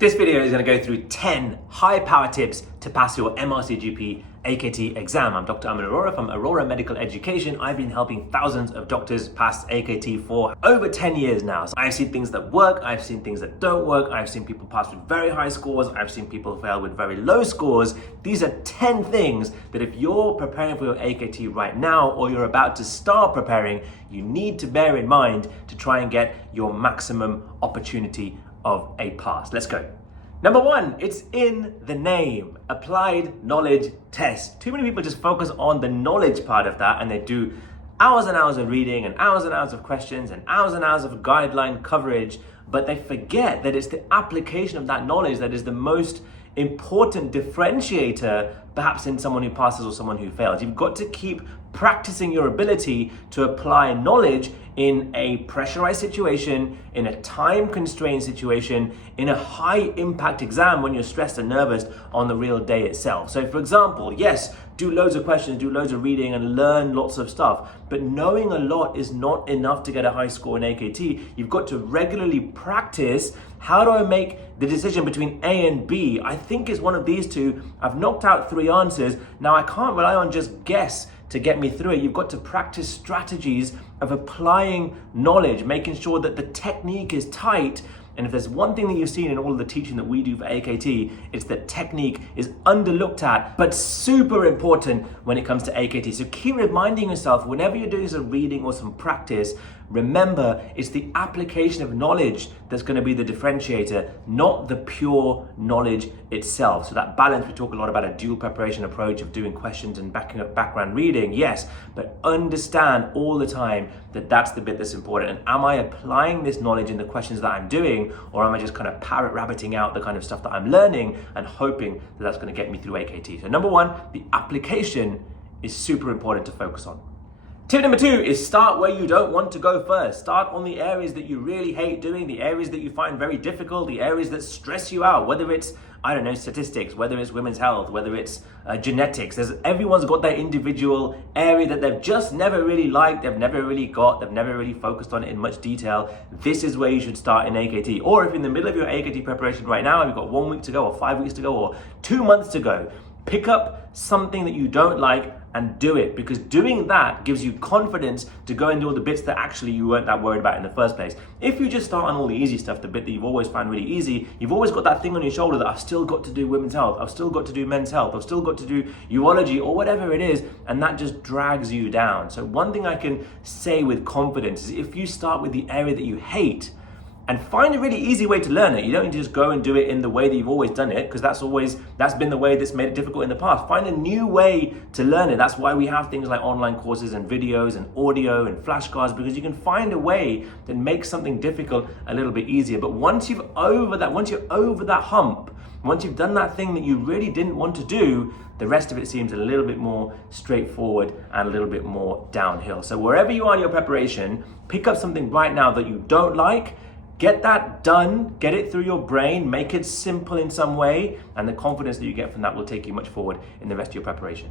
This video is going to go through 10 high-power tips to pass your MRCGP AKT exam. I'm Dr. Arora from Arora Medical Education. I've been helping thousands of doctors pass AKT for over 10 years now. So I've seen things that work, I've seen things that don't work, I've seen people pass with very high scores, I've seen people fail with very low scores. These are 10 things that if you're preparing for your AKT right now or you're about to start preparing, you need to bear in mind to try and get your maximum opportunity of a pass. Let's go. Number one, it's in the name, applied knowledge test. Too many people just focus on the knowledge part of that and they do hours and hours of reading and hours of questions and hours of guideline coverage, but they forget that it's the application of that knowledge that is the most important differentiator perhaps in someone who passes or someone who fails. You've got to keep practicing your ability to apply knowledge in a pressurized situation, in a time-constrained situation, in a high-impact exam when you're stressed and nervous on the real day itself. So for example, yes, do loads of questions, do loads of reading and learn lots of stuff, but knowing a lot is not enough to get a high score in AKT. You've got to regularly practice. How do I make the decision between A and B? I think it's one of these two. I've knocked out 3 answers. Now I can't rely on just guess to get me through it. You've got to practice strategies of applying knowledge, making sure that the technique is tight. And if there's one thing that you've seen in all of the teaching that we do for AKT, it's that technique is underlooked at, but super important when it comes to AKT. So keep reminding yourself, whenever you're doing some reading or some practice, remember, it's the application of knowledge that's going to be the differentiator, not the pure knowledge itself. So that balance, we talk a lot about a dual preparation approach of doing questions and backing up background reading, yes, but understand all the time that that's the bit that's important. And am I applying this knowledge in the questions that I'm doing, or am I just kind of parrot-rabbiting out the kind of stuff that I'm learning and hoping that that's going to get me through AKT? So number one, the application is super important to focus on. Tip number 2 is start where you don't want to go first. Start on the areas that you really hate doing, the areas that you find very difficult, the areas that stress you out, whether it's, I don't know, statistics, whether it's women's health, whether it's genetics. Everyone's got their individual area that they've just never really liked, they've never really focused on it in much detail. This is where you should start in AKT. Or if you're in the middle of your AKT preparation right now, you've got 1 week to go or 5 weeks to go or 2 months to go, pick up something that you don't like and do it, because doing that gives you confidence to go and do all the bits that actually you weren't that worried about in the first place. If you just start on all the easy stuff, the bit that you've always found really easy, you've always got that thing on your shoulder that I've still got to do women's health, I've still got to do men's health, I've still got to do urology or whatever it is, and that just drags you down. So one thing I can say with confidence is if you start with the area that you hate, and find a really easy way to learn it. You don't need to just go and do it in the way that you've always done it, because that's been the way that's made it difficult in the past. Find a new way to learn it. That's why we have things like online courses and videos and audio and flashcards, because you can find a way that makes something difficult a little bit easier. But once you're over that hump, once you've done that thing that you really didn't want to do, the rest of it seems a little bit more straightforward and a little bit more downhill. So wherever you are in your preparation, pick up something right now that you don't like. Get that done, get it through your brain, make it simple in some way, and the confidence that you get from that will take you much forward in the rest of your preparation.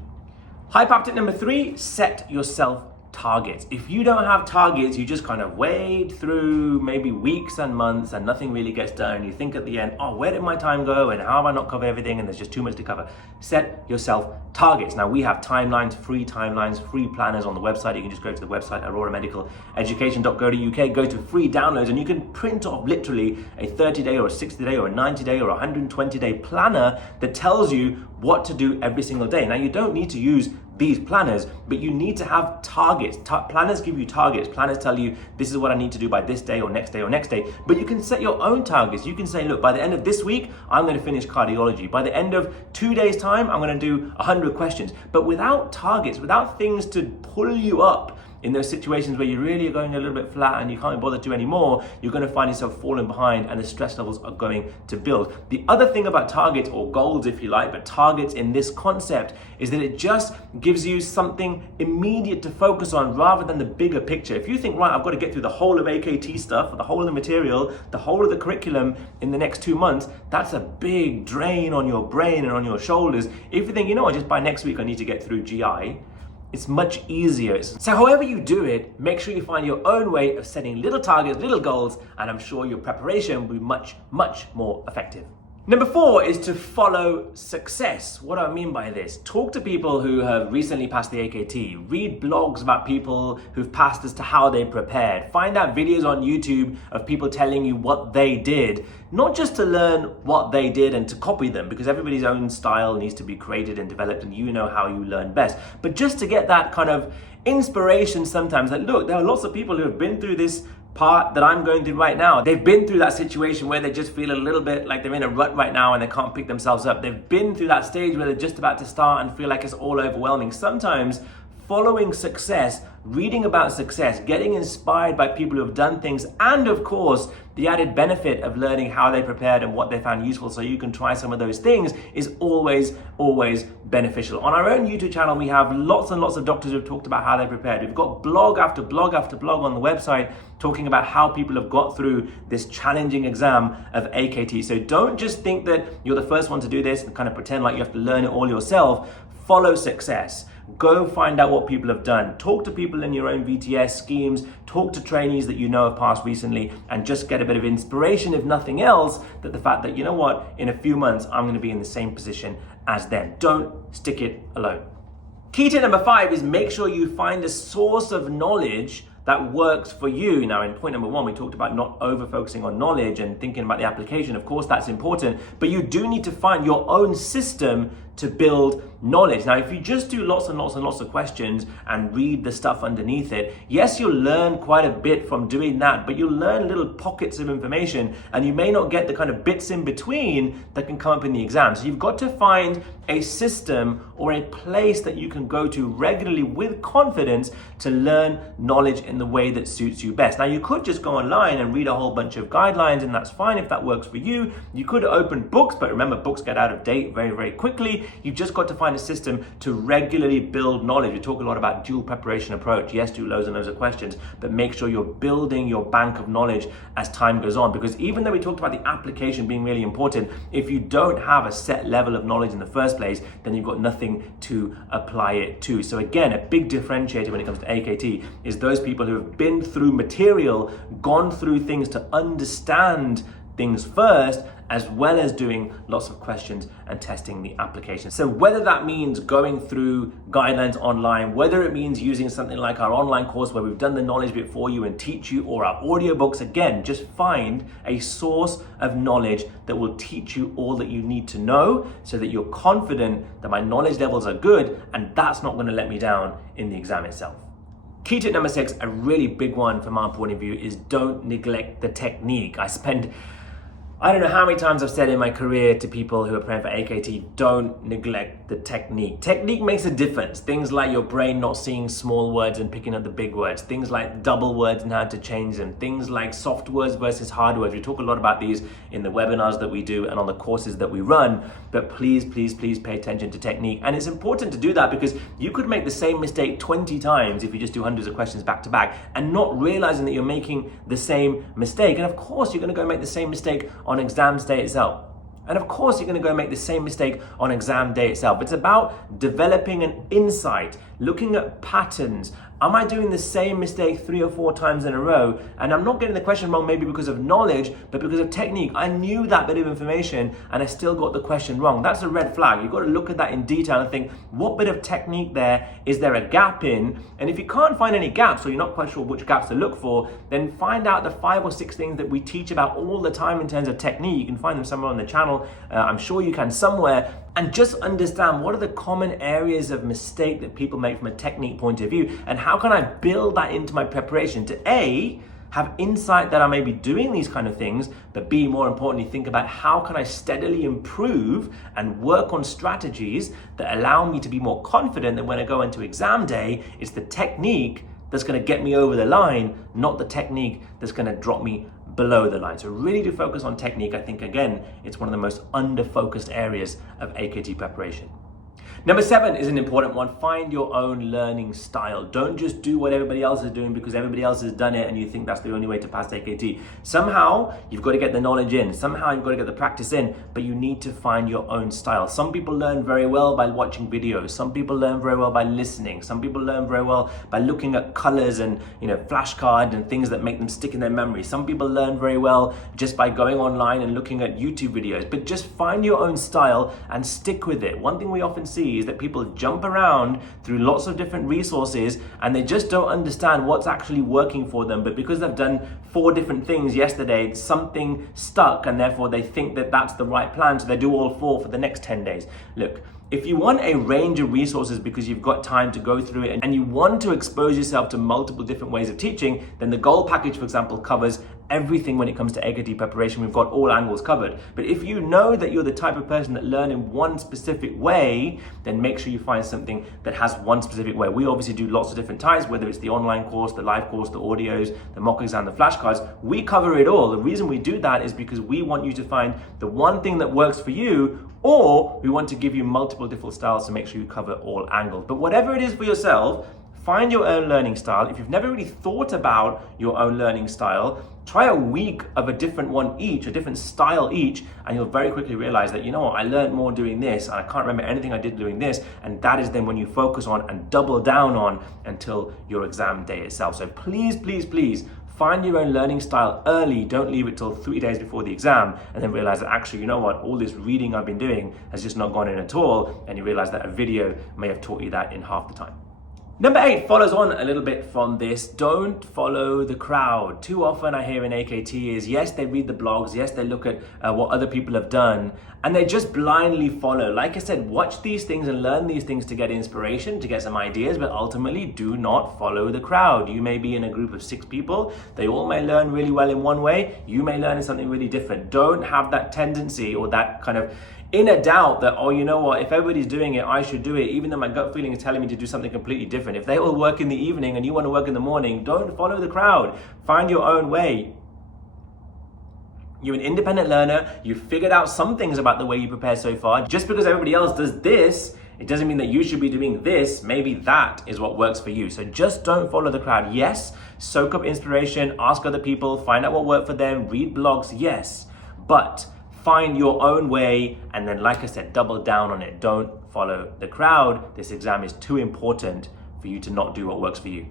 High power tip number 3, set yourself targets. If you don't have targets, you just kind of wade through maybe weeks and months and nothing really gets done. You think at the end, oh, where did my time go and how have I not covered everything and there's just too much to cover. Set yourself targets. Now we have timelines, free planners on the website. You can just go to the website, aroramedicaleducation.co.uk, go to free downloads, and you can print off literally a 30-day or a 60-day or a 90-day or a 120-day planner that tells you what to do every single day. Now you don't need to use these planners, but you need to have targets. Planners give you targets. Planners tell you this is what I need to do by this day or next day or next day, but you can set your own targets. You can say, look, by the end of this week, I'm going to finish cardiology. By the end of 2 days time, I'm going to do 100 questions. But without targets, without things to pull you up in those situations where you really are going a little bit flat and you can't be bothered to anymore, you're going to find yourself falling behind and the stress levels are going to build. The other thing about targets, or goals if you like, but targets in this concept, is that it just gives you something immediate to focus on rather than the bigger picture. If you think, right, I've got to get through the whole of AKT stuff, the whole of the material, the whole of the curriculum in the next 2 months, that's a big drain on your brain and on your shoulders. If you think, you know what, just by next week I need to get through GI, It's much easier. So however you do it, make sure you find your own way of setting little targets, little goals, and I'm sure your preparation will be much, much more effective. Number 4 is to follow success. What do I mean by this? Talk to people who have recently passed the AKT. Read blogs about people who've passed as to how they prepared. Find out videos on YouTube of people telling you what they did. Not just to learn what they did and to copy them, because everybody's own style needs to be created and developed and you know how you learn best. But just to get that kind of inspiration sometimes that, look, there are lots of people who have been through this part that I'm going through right now. They've been through that situation where they just feel a little bit like they're in a rut right now and they can't pick themselves up. They've been through that stage where they're just about to start and feel like it's all overwhelming. Sometimes following success, reading about success, getting inspired by people who have done things, and of course, the added benefit of learning how they prepared and what they found useful so you can try some of those things is always, always beneficial. On our own YouTube channel, we have lots and lots of doctors who've talked about how they prepared. We've got blog after blog after blog on the website talking about how people have got through this challenging exam of AKT. So don't just think that you're the first one to do this and kind of pretend like you have to learn it all yourself. Follow success. Go find out what people have done. Talk to people in your own VTS schemes. Talk to trainees that you know have passed recently and just get a bit of inspiration, if nothing else, that the fact that, you know what, in a few months, I'm going to be in the same position as them. Don't stick it alone. Key tip number 5 is make sure you find a source of knowledge that works for you. Now, in point number 1, we talked about not over-focusing on knowledge and thinking about the application. Of course, that's important, but you do need to find your own system to build knowledge. Now, if you just do lots and lots and lots of questions and read the stuff underneath it, yes, you'll learn quite a bit from doing that, but you'll learn little pockets of information and you may not get the kind of bits in between that can come up in the exam. So you've got to find a system or a place that you can go to regularly with confidence to learn knowledge in the way that suits you best. Now, you could just go online and read a whole bunch of guidelines, and that's fine if that works for you. You could open books, but remember, books get out of date very, very quickly. You've just got to find a system to regularly build knowledge. We talk a lot about dual preparation approach. Yes, do loads and loads of questions, but make sure you're building your bank of knowledge as time goes on. Because even though we talked about the application being really important, if you don't have a set level of knowledge in the first place, then you've got nothing to apply it to. So again, a big differentiator when it comes to AKT is those people who have been through material, gone through things to understand things first, as well as doing lots of questions and testing the application. So whether that means going through guidelines online, whether it means using something like our online course where we've done the knowledge bit for you and teach you, or our audiobooks, again, just find a source of knowledge that will teach you all that you need to know so that you're confident that my knowledge levels are good and that's not going to let me down in the exam itself. Key tip number 6, a really big one from our point of view, is don't neglect the technique. I don't know how many times I've said in my career to people who are preparing for AKT, don't neglect the technique. Technique makes a difference. Things like your brain not seeing small words and picking up the big words. Things like double words and how to change them. Things like soft words versus hard words. We talk a lot about these in the webinars that we do and on the courses that we run. But please, please, please pay attention to technique. And it's important to do that because you could make the same mistake 20 times if you just do hundreds of questions back to back and not realizing that you're making the same mistake. And of course, you're going to go make the same mistake on exam day itself. And of course, you're going to go make the same mistake on exam day itself. It's about developing an insight, looking at patterns. Am I doing the same mistake 3 or 4 times in a row? And I'm not getting the question wrong maybe because of knowledge, but because of technique. I knew that bit of information and I still got the question wrong. That's a red flag. You've got to look at that in detail and think, what bit of technique there is there a gap in? And if you can't find any gaps or you're not quite sure which gaps to look for, then find out the 5 or 6 things that we teach about all the time in terms of technique. You can find them somewhere on the channel. I'm sure you can somewhere. And just understand what are the common areas of mistake that people make from a technique point of view, and how can I build that into my preparation to A, have insight that I may be doing these kind of things, but B, more importantly, think about how can I steadily improve and work on strategies that allow me to be more confident that when I go into exam day, it's the technique that's going to get me over the line, not the technique that's going to drop me below the line. So really do focus on technique. I think, again, it's one of the most under-focused areas of AKT preparation. Number 7 is an important one. Find your own learning style. Don't just do what everybody else is doing because everybody else has done it and you think that's the only way to pass AKT. Somehow you've got to get the knowledge in. Somehow you've got to get the practice in, but you need to find your own style. Some people learn very well by watching videos. Some people learn very well by listening. Some people learn very well by looking at colors and, flashcards and things that make them stick in their memory. Some people learn very well just by going online and looking at YouTube videos. But just find your own style and stick with it. One thing we often see is that people jump around through lots of different resources and they just don't understand what's actually working for them. But because they've done 4 different things yesterday, something stuck and therefore they think that that's the right plan. So they do all 4 for the next 10 days. Look, if you want a range of resources because you've got time to go through it and you want to expose yourself to multiple different ways of teaching, then the gold package, for example, covers everything when it comes to AKT preparation. We've got all angles covered. But if you know that you're the type of person that learn in one specific way, then make sure you find something that has one specific way. We obviously do lots of different types, whether it's the online course, the live course, the audios, the mock exam, the flashcards. We cover it all. The reason we do that is because we want you to find the one thing that works for you, or we want to give you multiple different styles to make sure you cover all angles. But whatever it is for yourself, find your own learning style. If you've never really thought about your own learning style, try a week of a different one each, a different style each, and you'll very quickly realize that, I learned more doing this, and I can't remember anything I did doing this, and that is then when you focus on and double down on until your exam day itself. So please, please, please, find your own learning style early. Don't leave it till 3 days before the exam and then realize that actually, all this reading I've been doing has just not gone in at all, and you realize that a video may have taught you that in half the time. Number 8 follows on a little bit from this. Don't follow the crowd. Too often I hear in AKT is, yes, they read the blogs, yes, they look at what other people have done, and they just blindly follow. Like I said, watch these things and learn these things to get inspiration, to get some ideas, but ultimately do not follow the crowd. You may be in a group of 6 people. They all may learn really well in one way. You may learn in something really different. Don't have that tendency or that kind of inner doubt that, if everybody's doing it, I should do it, even though my gut feeling is telling me to do something completely different. If they all work in the evening and you want to work in the morning, don't follow the crowd. Find your own way. You're an independent learner. You've figured out some things about the way you prepare so far. Just because everybody else does this, it doesn't mean that you should be doing this. Maybe that is what works for you. So just don't follow the crowd. Yes, soak up inspiration, ask other people, find out what worked for them, read blogs, yes, but find your own way, and then, like I said, double down on it. Don't follow the crowd. This exam is too important for you to not do what works for you.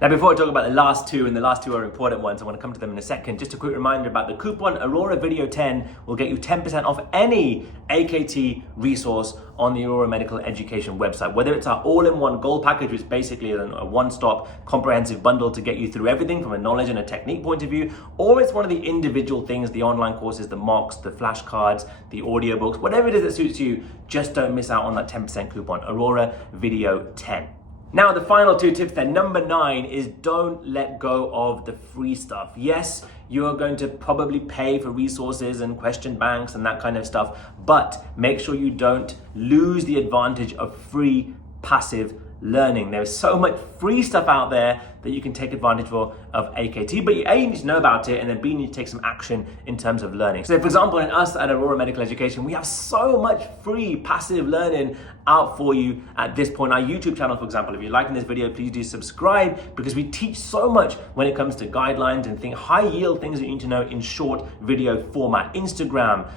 Now, before I talk about the last 2, and the last 2 are important ones, I want to come to them in a second. Just a quick reminder about the coupon. Aurora Video 10 will get you 10% off any AKT resource on the Aurora Medical Education website. Whether it's our all-in-one gold package, which basically is a one-stop comprehensive bundle to get you through everything from a knowledge and a technique point of view, or it's one of the individual things, the online courses, the mocks, the flashcards, the audiobooks, whatever it is that suits you, just don't miss out on that 10% coupon. Aurora Video 10. Now, the final 2 tips then. Number 9 is don't let go of the free stuff. Yes, you're going to probably pay for resources and question banks and that kind of stuff, but make sure you don't lose the advantage of free passive learning. There's so much free stuff out there that you can take advantage of AKT, but you need to know about it, and then B, you need to take some action in terms of learning. So for example, in us at Aurora Medical Education, we have so much free passive learning out for you at this point. Our YouTube channel, for example, if you're liking this video, please do subscribe, because we teach so much when it comes to guidelines and high yield things that you need to know in short video format. Instagram,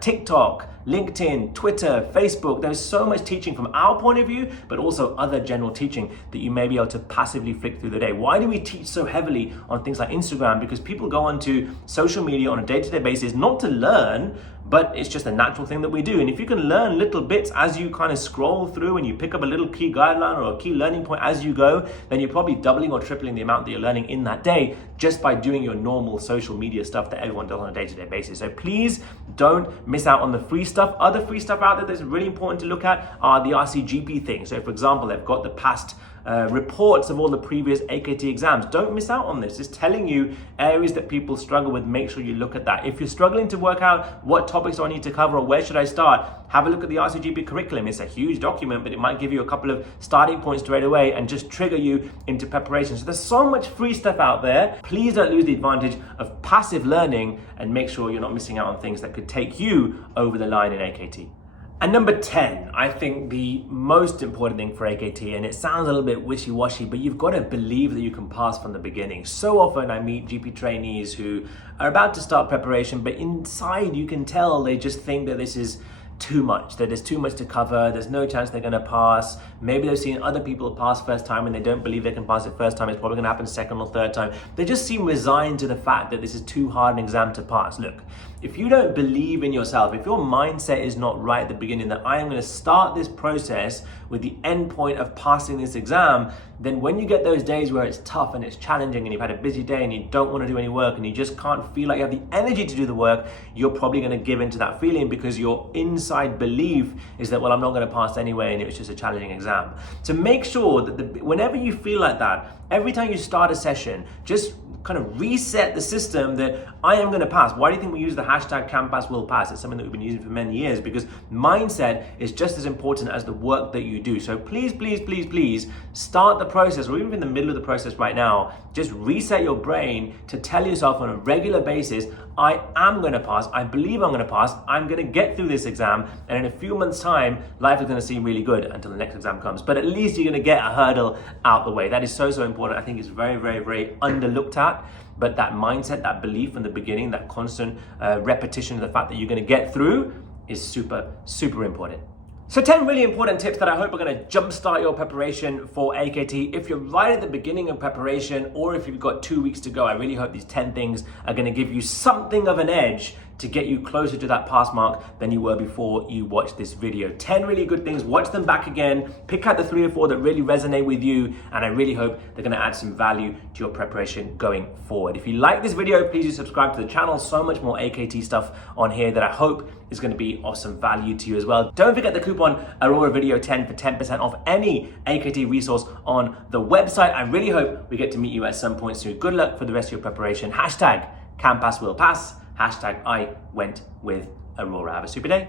TikTok, LinkedIn, Twitter, Facebook. There's so much teaching from our point of view, but also other general teaching that you may be able to passively flick through the day. Why do we teach so heavily on things like Instagram? Because people go onto social media on a day-to-day basis, not to learn, but it's just a natural thing that we do. And if you can learn little bits as you kind of scroll through and you pick up a little key guideline or a key learning point as you go, then you're probably doubling or tripling the amount that you're learning in that day just by doing your normal social media stuff that everyone does on a day-to-day basis. So please don't miss out on the free stuff. Other free stuff out there that's really important to look at are the RCGP things. So for example, they've got the past reports of all the previous AKT exams. Don't miss out on this. It's telling you areas that people struggle with. Make sure you look at that. If you're struggling to work out what topics do I need to cover or where should I start, have a look at the RCGP curriculum. It's a huge document, but it might give you a couple of starting points straight away and just trigger you into preparation. So there's so much free stuff out there. Please don't lose the advantage of passive learning, and make sure you're not missing out on things that could take you over the line in AKT. And number 10, I think the most important thing for AKT, and it sounds a little bit wishy-washy, but you've got to believe that you can pass from the beginning. So often I meet GP trainees who are about to start preparation, but inside you can tell they just think that this is too much, that there's too much to cover, there's no chance they're going to pass. Maybe they've seen other people pass first time and they don't believe they can pass it first time. It's probably going to happen second or third time. They just seem resigned to the fact that this is too hard an exam to pass. Look, if you don't believe in yourself, if your mindset is not right at the beginning, that I am going to start this process with the end point of passing this exam, then when you get those days where it's tough and it's challenging and you've had a busy day and you don't want to do any work and you just can't feel like you have the energy to do the work, you're probably going to give into that feeling because your inside belief is that, well, I'm not going to pass anyway and it was just a challenging exam. So make sure that whenever you feel like that, every time you start a session, just kind of reset the system that I am going to pass. Why do you think we use the hashtag #CanPassWillPass? It's something that we've been using for many years because mindset is just as important as the work that you do. So please, please, please, please start the process, or even in the middle of the process right now, just reset your brain to tell yourself on a regular basis, I am going to pass, I believe I'm going to pass, I'm going to get through this exam, and in a few months' time, life is going to seem really good until the next exam comes. But at least you're going to get a hurdle out the way. That is so, so important. I think it's very, very, very underlooked at. But that mindset, that belief from the beginning, that constant repetition of the fact that you're going to get through is super, super important. So 10 really important tips that I hope are going to jumpstart your preparation for AKT. If you're right at the beginning of preparation or if you've got 2 weeks to go, I really hope these 10 things are going to give you something of an edge to get you closer to that pass mark than you were before you watched this video. 10 really good things, watch them back again, pick out the 3 or 4 that really resonate with you, and I really hope they're gonna add some value to your preparation going forward. If you like this video, please do subscribe to the channel. So much more AKT stuff on here that I hope is gonna be of some value to you as well. Don't forget the coupon Arora Video 10 for 10% off any AKT resource on the website. I really hope we get to meet you at some point soon. Good luck for the rest of your preparation. Hashtag #CanPassWillPass. Hashtag I went with Arora. Have a super day.